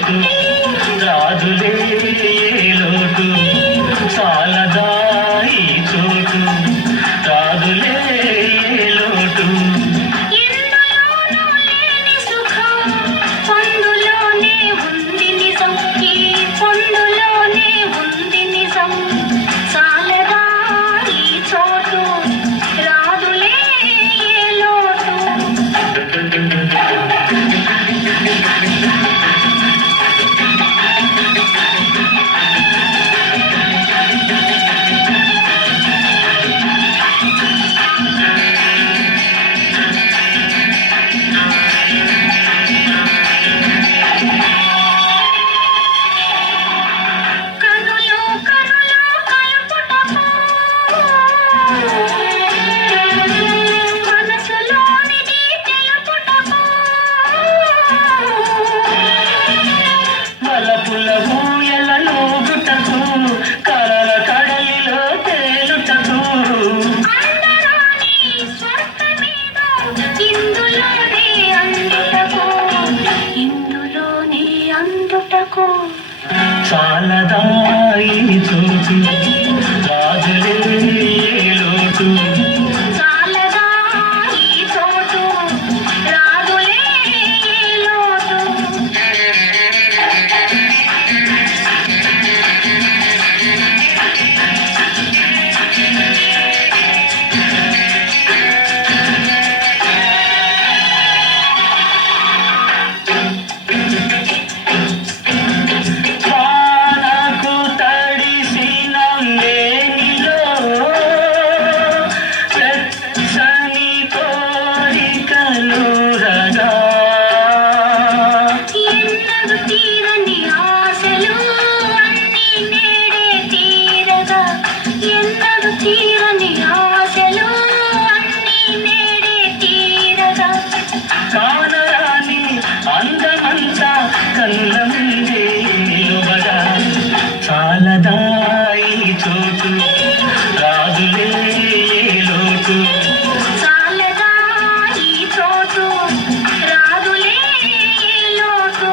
చోటు రాజులే లోటు చాలదా ఈ చోటు రాజులే లోటు చాలదా ఈ చోటు రాజులే లోటు చాలదా ఈ చోటు రాజులే లోటు కానరాని అందమంతా కళ్ళ ముందే నిలువగా చాలదా ఈ చోటు రాజులే లోటు చాలదా ఈ చోటు రాజులే లోటు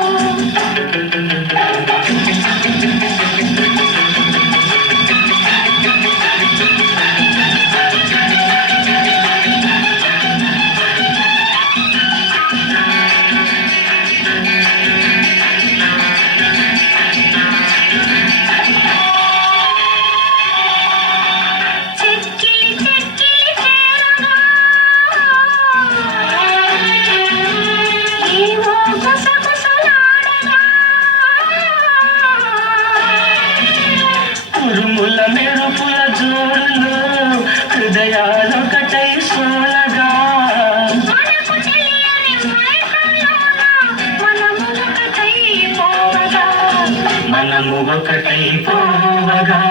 ఉరుముల మెరుపుల జోరులో హృదయాలొకటై సోలగా మనము ఒకటై పోవగా మనము ఒకటై పోవగా